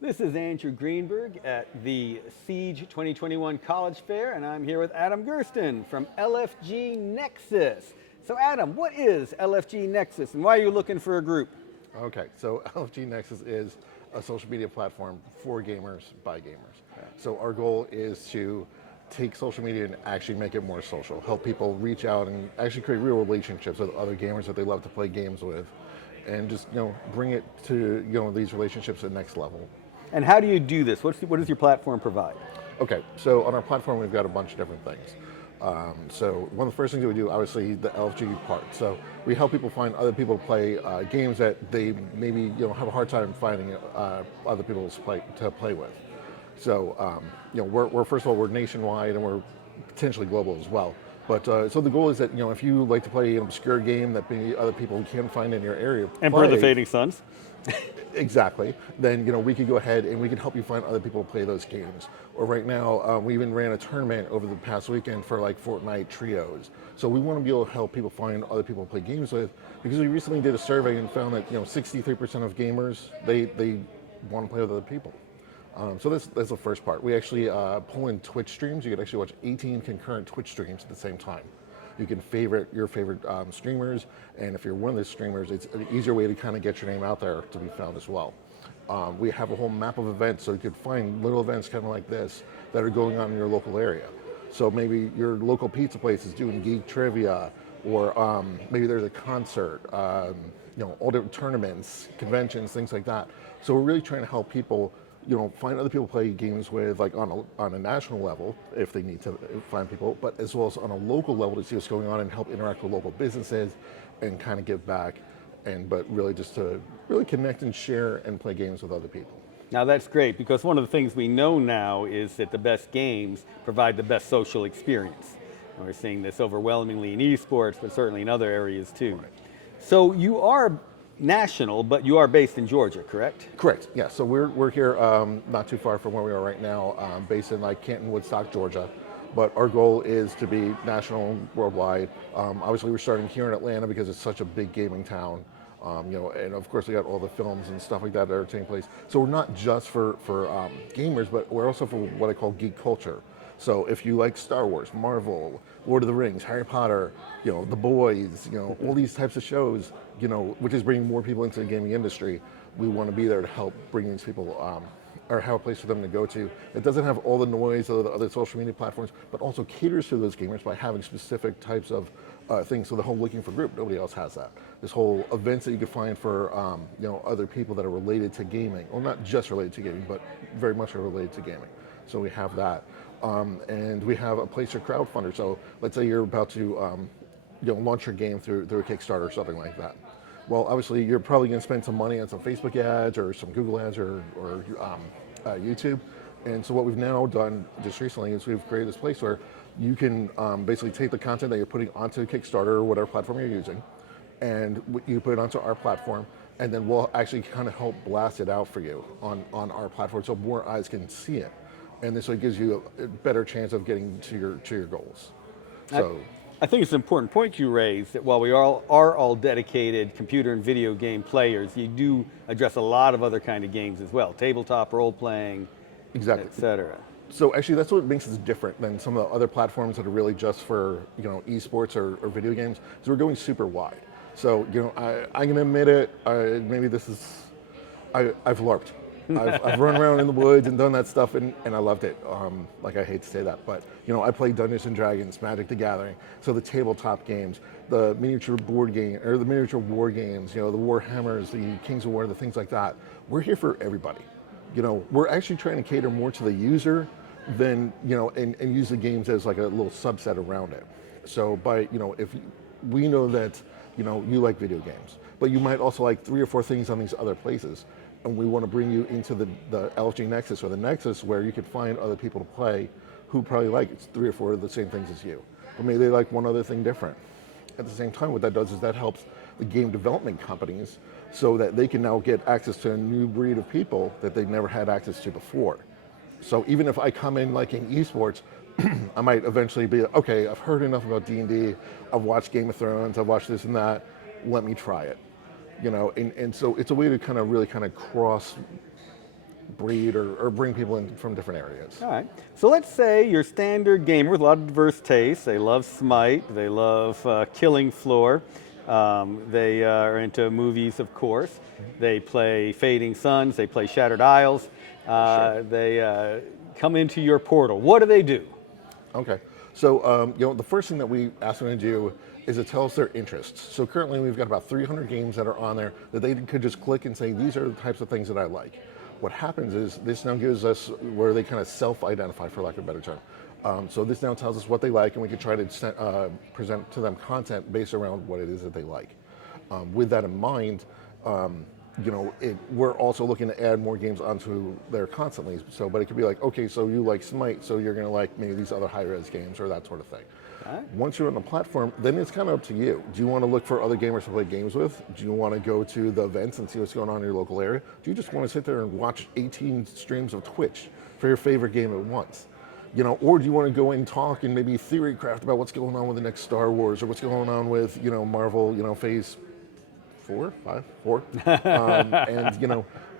This is Andrew Greenberg at the Siege 2021 College Fair, and I'm here with Adam Gerstin from LFG Nexus. So Adam, what is LFG Nexus and why are you looking for a group? Okay, so LFG Nexus is a social media platform for gamers by gamers. So our goal is to take social media and actually make it more social, help people reach out and actually create real relationships with other gamers that they love to play games with, and just bring it to these relationships to the next level. And how do you do this? What does your platform provide? Okay, so on our platform we've got a bunch of different things. So one of the first things that we do, obviously, the LFG part. So we help people find other people to play games that they maybe have a hard time finding other people to play with. So we're first of all, we're nationwide and we're potentially global as well. But so the goal is that if you like to play an obscure game that maybe other people can't find in your area, And for the Fading Suns. Exactly. Then we could go ahead and we can help you find other people to play those games. Or right now, we even ran a tournament over the past weekend for like Fortnite trios. So we want to be able to help people find other people to play games with, because we recently did a survey and found that 63% of gamers they want to play with other people. So that's the first part. We actually pull in Twitch streams. You can actually watch 18 concurrent Twitch streams at the same time. You can favorite your favorite streamers, and if you're one of those streamers, it's an easier way to kind of get your name out there to be found as well. We have a whole map of events, so you could find little events kind of like this that are going on in your local area. So maybe your local pizza place is doing geek trivia, or maybe there's a concert, all different tournaments, conventions, things like that. So we're really trying to help people find other people to play games with, like on a national level, if they need to find people, but as well as on a local level to see what's going on and help interact with local businesses and kind of give back, but really just to really connect and share and play games with other people. Now that's great, because one of the things we know now is that the best games provide the best social experience. And we're seeing this overwhelmingly in esports, but certainly in other areas too. Right. So you are national, but you are based in Georgia, correct? Correct, yeah. So we're here not too far from where we are right now, based in like Canton, Woodstock, Georgia. But our goal is to be national, worldwide. Obviously we're starting here in Atlanta because it's such a big gaming town. And of course we got all the films and stuff like that are taking place. So we're not just for gamers, but we're also for what I call geek culture. So if you like Star Wars, Marvel, Lord of the Rings, Harry Potter, The Boys, all these types of shows, which is bringing more people into the gaming industry, we want to be there to help bring these people, or have a place for them to go to. It doesn't have all the noise of the other social media platforms, but also caters to those gamers by having specific types of things. So the whole looking for group, nobody else has that. This whole events that you can find for other people that are related to gaming, well, not just related to gaming, but very much are related to gaming. So we have that. And we have a place for crowdfunder. So let's say you're about to launch your game through a Kickstarter or something like that. Well, obviously you're probably going to spend some money on some Facebook ads or some Google ads or YouTube. And so what we've now done just recently is we've created this place where you can basically take the content that you're putting onto Kickstarter or whatever platform you're using, and you put it onto our platform, and then we'll actually kind of help blast it out for you on our platform so more eyes can see it. And this way gives you a better chance of getting to your goals. So I think it's an important point you raised, that while we are all dedicated computer and video game players, you do address a lot of other kind of games as well, tabletop, role-playing, exactly, etc. So actually that's what makes us different than some of the other platforms that are really just for esports or video games. So we're going super wide. So I'm gonna admit it, maybe this is, I've LARPed. I've run around in the woods and done that stuff, and I loved it. Like, I hate to say that, but I played Dungeons and Dragons, Magic the Gathering, so the tabletop games, the miniature board game, or the miniature war games, the Warhammers, the Kings of War, the things like that. We're here for everybody. We're actually trying to cater more to the user than, and use the games as like a little subset around it. So if we know that, you like video games, but you might also like 3 or 4 things on these other places. And we want to bring you into the LFG Nexus, or the Nexus, where you could find other people to play who probably like 3 or 4 of the same things as you. But maybe they like one other thing different. At the same time, what that does is that helps the game development companies so that they can now get access to a new breed of people that they've never had access to before. So even if I come in like in esports, I might eventually be, okay, I've heard enough about D&D, I've watched Game of Thrones, I've watched this and that, let me try it. And so it's a way to really cross breed or bring people in from different areas. All right. So let's say your standard gamer with a lot of diverse tastes. They love Smite. They love Killing Floor. They are into movies, of course. They play Fading Suns. They play Shattered Isles. Sure. They come into your portal. What do they do? Okay. So, the first thing that we ask them to do is to tell us their interests. So currently we've got about 300 games that are on there that they could just click and say, these are the types of things that I like. What happens is this now gives us where they kind of self-identify, for lack of a better term. So this now tells us what they like, and we can try to present to them content based around what it is that they like. With that in mind, we're also looking to add more games onto there constantly. So, but it could be like, okay, so you like Smite, so you're going to like maybe these other high-res games or that sort of thing. Right. Once you're on the platform, then it's kind of up to you. Do you want to look for other gamers to play games with? Do you want to go to the events and see what's going on in your local area? Do you just want to sit there and watch 18 streams of Twitch for your favorite game at once? Or do you want to go and talk and maybe theory craft about what's going on with the next Star Wars or what's going on with, Marvel, Phase 4, 5, 4,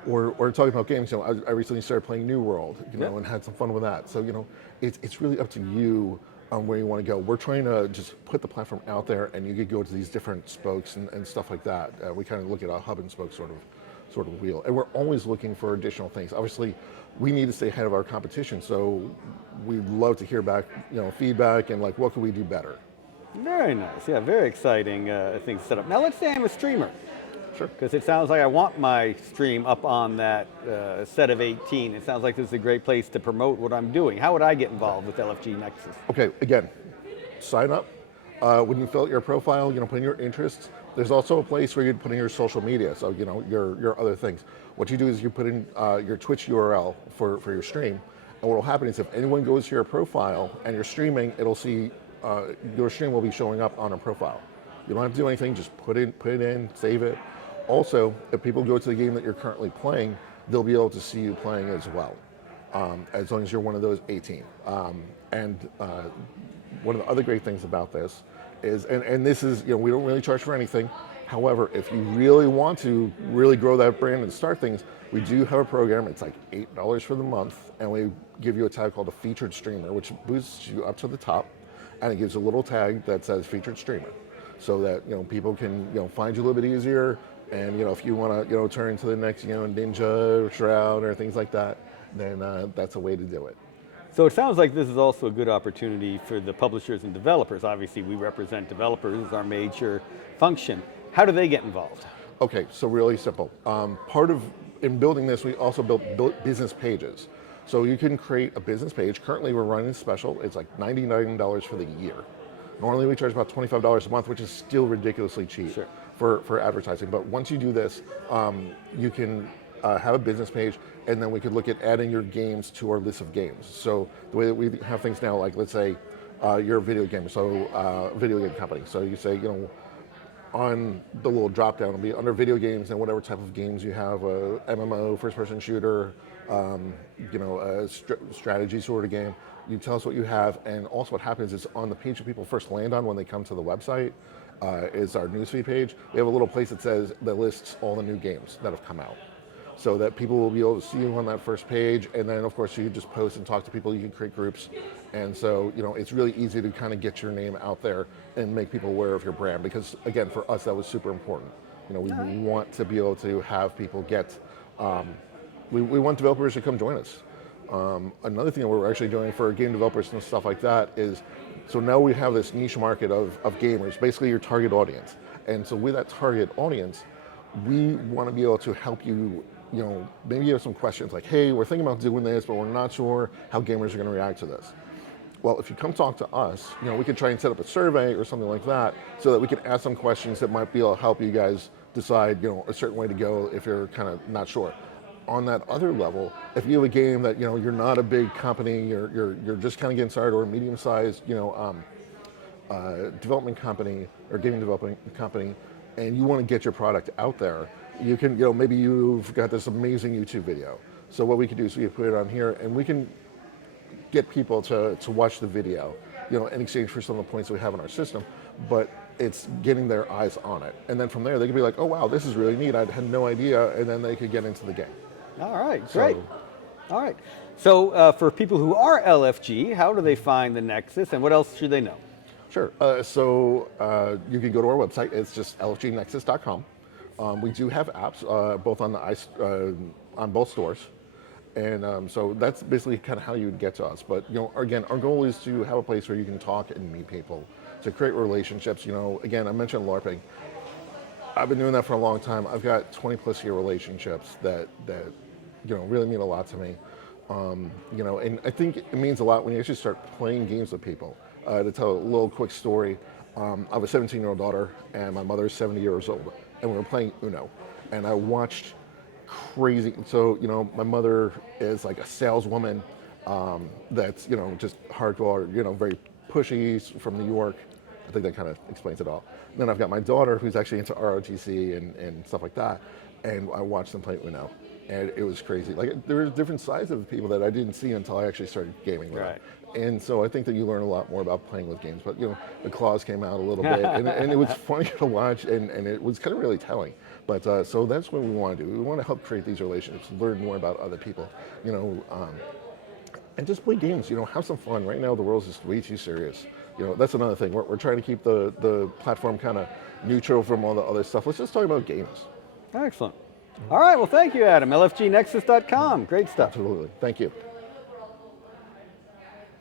or talking about games. I recently started playing New World, and had some fun with that. So, it's really up to you on where you want to go. We're trying to just put the platform out there, and you could go to these different spokes and stuff like that. We kind of look at a hub and spoke sort of wheel, and we're always looking for additional things. Obviously, we need to stay ahead of our competition, so we'd love to hear back, feedback and like what can we do better. Very nice. Yeah, very exciting thing set up. Now let's say I'm a streamer. Sure. Because it sounds like I want my stream up on that set of 18. It sounds like this is a great place to promote what I'm doing. How would I get involved with LFG Nexus? Okay, again, sign up. When you fill out your profile, put in your interests. There's also a place where you put in your social media, so your other things. What you do is you put in your Twitch URL for your stream, and what will happen is if anyone goes to your profile and you're streaming, it'll see your stream will be showing up on a profile. You don't have to do anything, just put it in, save it. Also, if people go to the game that you're currently playing, they'll be able to see you playing as well, as long as you're one of those 18. One of the other great things about this is, and this is, we don't really charge for anything. However, if you really want to really grow that brand and start things, we do have a program. It's like $8 for the month, and we give you a tag called a featured streamer, which boosts you up to the top, and it gives a little tag that says featured streamer, so that people can find you a little bit easier. And if you want to turn into the next Ninja or Shroud or things like that, then that's a way to do it. So it sounds like this is also a good opportunity for the publishers and developers. Obviously, we represent developers as our major function. How do they get involved? Okay, so really simple. In building this, we also built business pages. So you can create a business page. Currently, we're running a special. It's like $99 for the year. Normally, we charge about $25 a month, which is still ridiculously cheap. Sure. For advertising. But once you do this, you can have a business page, and then we could look at adding your games to our list of games. So the way that we have things now, like let's say you're a video gamer, so video game company. So you say, on the little drop down, it'll be under video games and whatever type of games you have, a MMO, first person shooter, a strategy sort of game. You tell us what you have, and also what happens is on the page that people first land on when they come to the website, is our newsfeed page. We have a little place that lists all the new games that have come out, so that people will be able to see you on that first page. And then of course you can just post and talk to people. You can create groups, and so it's really easy to kind of get your name out there and make people aware of your brand, because again, for us that was super important. We want to be able to have people get we want developers to come join us. Another thing that we're actually doing for game developers and stuff like that is, so now we have this niche market of gamers, basically your target audience. And so with that target audience, we want to be able to help you, maybe you have some questions like, hey, we're thinking about doing this, but we're not sure how gamers are going to react to this. Well, if you come talk to us, we could try and set up a survey or something like that, so that we can ask some questions that might be able to help you guys decide, a certain way to go if you're kind of not sure. On that other level, if you have a game that you're not a big company, you're just kind of getting started, or a medium-sized development company or gaming development company, and you want to get your product out there, you can maybe you've got this amazing YouTube video. So what we can do is we can put it on here, and we can get people to watch the video, in exchange for some of the points that we have in our system. But it's getting their eyes on it, and then from there they can be like, oh wow, this is really neat. I had no idea, and then they could get into the game. All right, great. All right. So for people who are LFG, how do they find the Nexus, and what else should they know? Sure. You can go to our website. It's just lfgnexus.com. We do have apps both on on both stores, and so that's basically kind of how you would get to us. But again, our goal is to have a place where you can talk and meet people, to create relationships. Again, I mentioned LARPing. I've been doing that for a long time. I've got 20+ year relationships that really mean a lot to me. And I think it means a lot when you actually start playing games with people. To tell a little quick story, I have a 17-year-old daughter, and my mother is 70 years old, and we were playing Uno, and I watched crazy. So my mother is like a saleswoman that's just hardcore, very pushy from New York. I think that kind of explains it all. And then I've got my daughter who's actually into ROTC and stuff like that, and I watched them play Uno. And it was crazy. Like there were different sides of people that I didn't see until I actually started gaming with them. And so I think that you learn a lot more about playing with games. But the claws came out a little bit, and it was funny to watch, and it was kind of really telling. But so that's what we want to do. We want to help create these relationships, learn more about other people, and just play games. Have some fun. Right now the world's just way too serious. That's another thing. We're trying to keep the platform kind of neutral from all the other stuff. Let's just talk about games. Excellent. All right, well, thank you, Adam. LFGnexus.com. Great stuff. Absolutely. Thank you.